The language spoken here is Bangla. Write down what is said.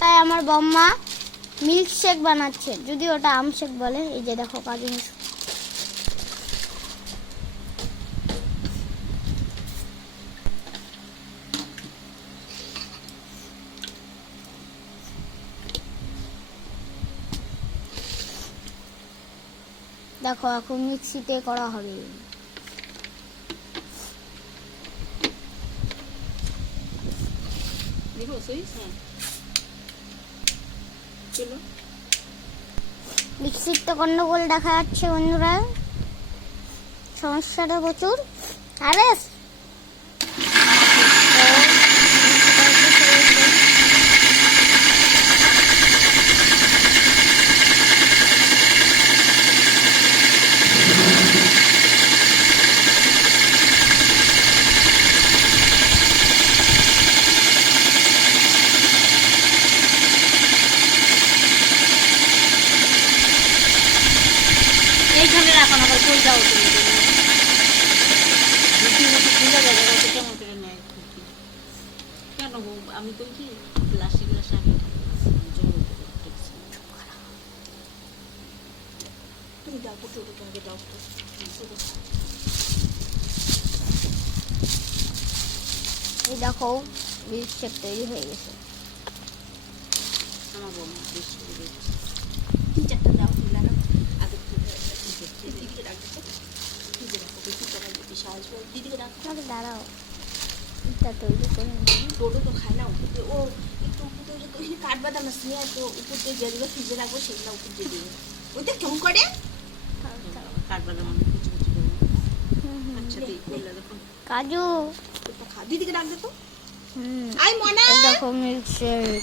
তাই আমার বম্মা মিল্ক শেক বানাচ্ছে, যদি ওটা আম শেক বলে। এই যে দেখো কাজু দেখো এখন মিক্সিতে করা হবে। মিক্সির তো গন্ডগোল দেখা যাচ্ছে বন্ধুরা, সমস্যাটা প্রচুর। আরে এইখানে রাখো না, কই যাও তুমি? কেমন করে নেয় কেন? আমি তো কি গ্লাসে গ্লাসে আমি তুমি দাও তো, আগে দাও তো। এই দেখো মিল্ক শেক তৈরি হয়ে গেছে। আমার বৌমা বেশ করে দিচ্ছে। চারটা দাও, তুলে নাও। আগে দিদিকে রাখবো, দিদি রাখো, বেশি করার বেশি সাহায্য করে। দিদিকে রাখো। আরে দাঁড়াও, এটা তৈরি করে নিই। টোটো তো খায় না উপর দিয়ে, ও একটু উপর দিয়ে তো কাঠবাদাম আছে নিয়ে, তো উপর দিয়ে যেগুলো ফ্রিজে রাখবো সেগুলো উপর দিয়ে দিয়ে ওইটা কেমন করে কাঠবাদাম আমি কুচি কুচি করবো। আচ্ছা দিই করলে দেখো কাজু দিদিকে রাখবে তো। হুম আই মনা এই দেখো মিল্ক শেক।